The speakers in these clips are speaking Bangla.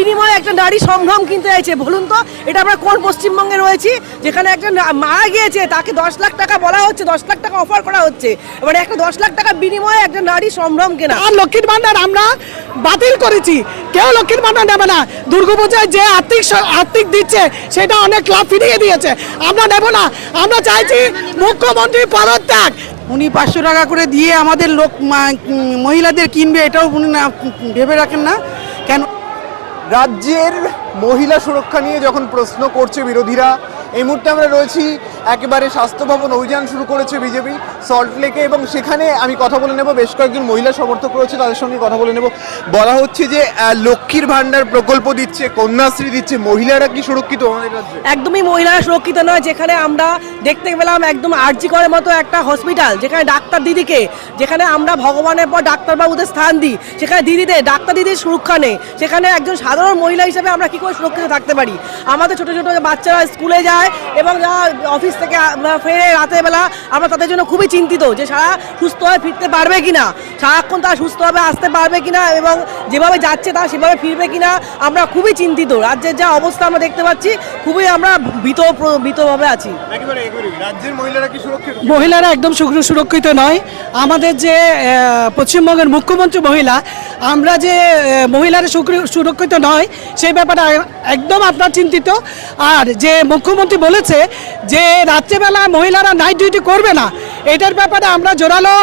বিনিময়ে একটা নারী সংগ্রাম কিনতে চাইছে। বলুন তো এটা আমরা কোন পশ্চিমবঙ্গে রয়েছি? যেখানে একজন মারা গিয়েছে তাকে দশ লাখ টাকা বলা হচ্ছে দশ লাখ টাকা অফার করা হচ্ছে। এবারে একটা দশ লাখ টাকা বিনিময়ে একটা নারী সংগ্রাম কেনা। আর লক্ষ্মীর ভান্ডার আমরা বাতিল করেছি। কেউ লক্ষ্মীর ভান্ডার নেবে না। দুর্গাপূজায় যে আর্থিক আর্থিক দিচ্ছে সেটা অনেক লাভ ফিরিয়ে দিয়েছে। আমরা নেব না। আমরা চাইছি মুখ্যমন্ত্রী পদত্যাগ। উনি পাঁচশো টাকা করে দিয়ে আমাদের লোক মহিলাদের কিনবে এটাও উনি না ভেবে রাখেন না। কেন রাজ্যের মহিলা সুরক্ষা নিয়ে যখন প্রশ্ন করছে বিরোধীরা, এই মুহূর্তে আমরা রয়েছি একেবারে স্বাস্থ্য ভবন অভিযান শুরু করেছে বিজেপি। সল্টলেকে এবং সেখানে আমি কথা বলে নেব, বেশ কয়েকজন মহিলা সমর্থক রয়েছে, তাদের সঙ্গে কথা বলে নেব। বলা হচ্ছে যে লক্ষ্মীর ভান্ডার প্রকল্প দিচ্ছে, কন্যাশ্রী দিচ্ছে, মহিলারা কি সুরক্ষিত একদমই মহিলারা সুরক্ষিত নয়, যেখানে আমরা দেখতে পেলাম একদম আর্জি করার মতো একটা হসপিটাল যেখানে ডাক্তার দিদিকে, যেখানে আমরা ভগবানের পর ডাক্তারবাবুদের স্থান দিই। সেখানে দিদিদের, ডাক্তার দিদির সুরক্ষা নেই। সেখানে একজন সাধারণ মহিলা হিসেবে আমরা কি করে সুরক্ষিত থাকতে পারি? আমাদের ছোট ছোট বাচ্চারা স্কুলে যায় এবং অফিস থেকে ফেরে রাতের বেলা, আমরা তাদের জন্য খুবই চিন্তিত যে সারা সুস্থভাবে ফিরতে পারবে কিনা সারাক্ষণ তারা সুস্থভাবে আসতে পারবে কিনা এবং যেভাবে যাচ্ছে তারা সেভাবে ফিরবে কিনা আমরা খুবই চিন্তিত। রাজ্যের যা অবস্থা আমরা দেখতে পাচ্ছি খুবই আমরা ভীত ভীতভাবে আছি। মহিলারা কি সুরক্ষিত? মহিলারা একদম সুর- সুরক্ষিত নয়। আমাদের যে পশ্চিমবঙ্গের মুখ্যমন্ত্রী মহিলা আমরা যে মহিলারা সুরক্ষিত নয় সেই ব্যাপারে একদম আপনার চিন্তিত। আর যে মুখ্যমন্ত্রী বলেছে যে রাত্রেবেলা মহিলারা নাইট ডিউটি করবে না এটার ব্যাপারে আমরা জোরালো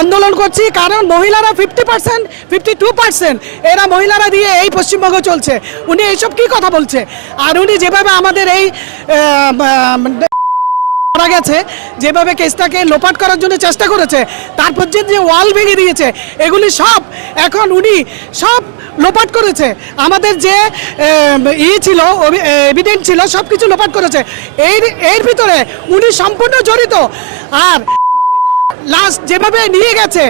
আন্দোলন করছি, কারণ মহিলারা fifty percent fifty two percent এরা মহিলারা দিয়ে এই পশ্চিমবঙ্গ চলছে। উনি এইসব কি কথা বলছে? আর উনি যেভাবে আমাদের এই মারা গেছে, যেভাবে কেসটাকে লোপাট করার জন্য চেষ্টা করেছে তারপর যে ওয়াল ভেঙে দিয়েছে, এগুলি সব এখন উনি সব লোপাট করেছে। আমাদের যে ই ছিল এভিডেন্ট ছিল সব কিছু লোপাট করেছে। এর এর ভিতরে উনি সম্পূর্ণ জড়িত। আর লাস্ট যেভাবে নিয়ে গেছে,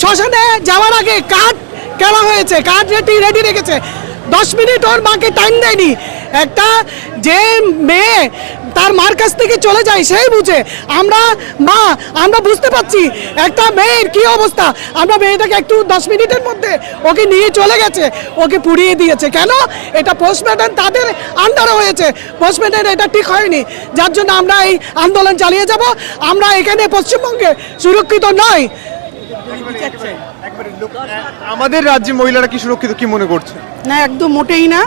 শ্মশানে যাওয়ার আগে কাঠ কেনা হয়েছে, কাঠ রেডি রেডি রেখেছে। দশ মিনিট ওর মাকে টাইম দেয়নি। একটা যে মেয়ে তার মার কাছ থেকে চলে যায় সেই বুঝে। আমরা মা আমরা বুঝতে পারছি একটা মেয়ের কি অবস্থা। আমরা মেয়েটাকে একটু দশ মিনিটের মধ্যে ওকে নিয়ে চলে গেছে ওকে পুড়িয়ে দিয়েছে। কেন? এটা পোস্টম্যাটন তাদের আন্ডারে হয়েছে। পোস্টম্যাটন এটা ঠিক হয়নি। যার জন্য আমরা এই আন্দোলন চালিয়ে যাব। আমরা এখানে পশ্চিমবঙ্গে সুরক্ষিত নয়। আমাদের রাজ্যে মহিলারা কি সুরক্ষিত কি মনে করছে না একদম মোটেই না।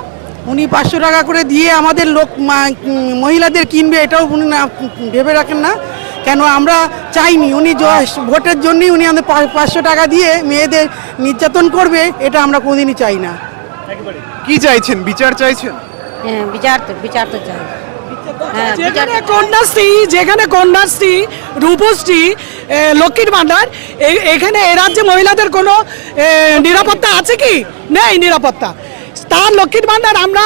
উনি পাঁচশো টাকা করে দিয়ে আমাদের লোক মহিলাদের কিনবে এটাও উনি না ভেবে রাখেন না। কেন আমরা চাইনি উনি ভোটের জন্যই উনি আমাদের পাঁচশো টাকা দিয়ে মেয়েদের নির্যাতন করবে এটা আমরা কোনোদিনই চাই না। কি চাইছেন? বিচার চাইছেন? হ্যাঁ বিচার তো বিচার তো চাই। হ্যাঁ যেখানে কন্যাশ্রী যেখানে কন্যাশ্রী রূপশ্রী লক্ষ্মীর ভান্ডার এখানে এ রাজ্যে মহিলাদের কোনো নিরাপত্তা আছে কি? নেই নিরাপত্তা। তার লক্ষ্মীর ভান্ডার আমরা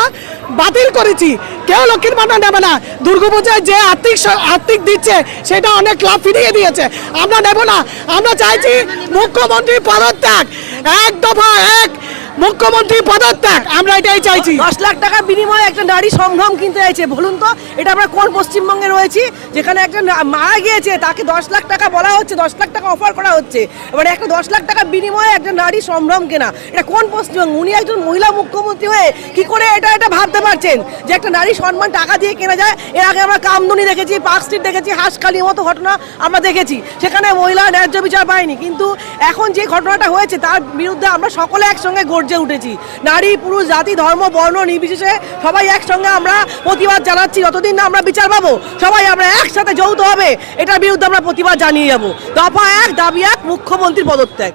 বাতিল করেছি। কেউ লক্ষ্মীর ভান্ডার নেবে না। দুর্গাপূজায় যে আর্থিক আর্থিক দিচ্ছে, সেটা অনেক লাভ ফিরিয়ে দিয়েছে। আমরা নেব না। আমরা চাইছি মুখ্যমন্ত্রী পদত্যাগ। এক দফা এক মুখ্যমন্ত্রী পদত্যাগ, আমরা এটাই চাইছি। দশ লাখ টাকার বিনিময়ে একটা নারী সংগ্রাম কিনতে চাইছে। বলুন তো, এটা আমরা কোন পশ্চিমবঙ্গে রয়েছি? যেখানে একটা মারা গিয়েছে, তাকে দশ লাখ টাকা বলা হচ্ছে, দশ লাখ টাকা অফার করা হচ্ছে। এবারে একটা দশ লাখ টাকার বিনিময়ে একটা নারী সংগ্রাম কেনা, এটা কোন পশ্চিমবঙ্গ? উনি একজন মহিলা মুখ্যমন্ত্রী হয়ে কি করে এটা এটা ভাবতে পারছেন? যে একটা নারী সম্মান টাকা দিয়ে কেনা যায়, এর আগে আমরা কামদুনি দেখেছি, পার্ক স্ট্রিট দেখেছি, হাঁসখালির মতো ঘটনা আমরা দেখেছি। সেখানে মহিলা ন্যায্য বিচার পায়নি। কিন্তু এখন যে ঘটনাটা হয়েছে, তার বিরুদ্ধে আমরা সকলে একসঙ্গে গর্জে উঠেছি। নারী, পুরুষ, জাতি, ধর্ম, বর্ণ, নির্বিশেষে সবাই একসঙ্গে আমরা প্রতিবাদ জানাচ্ছি। যতদিন না আমরা বিচার পাবো, সবাই আমরা একসাথে যৌথ হবে এটার বিরুদ্ধে আমরা প্রতিবাদ জানিয়ে যাব। দফা এক, দাবি এক, মুখ্যমন্ত্রীর পদত্যাগ।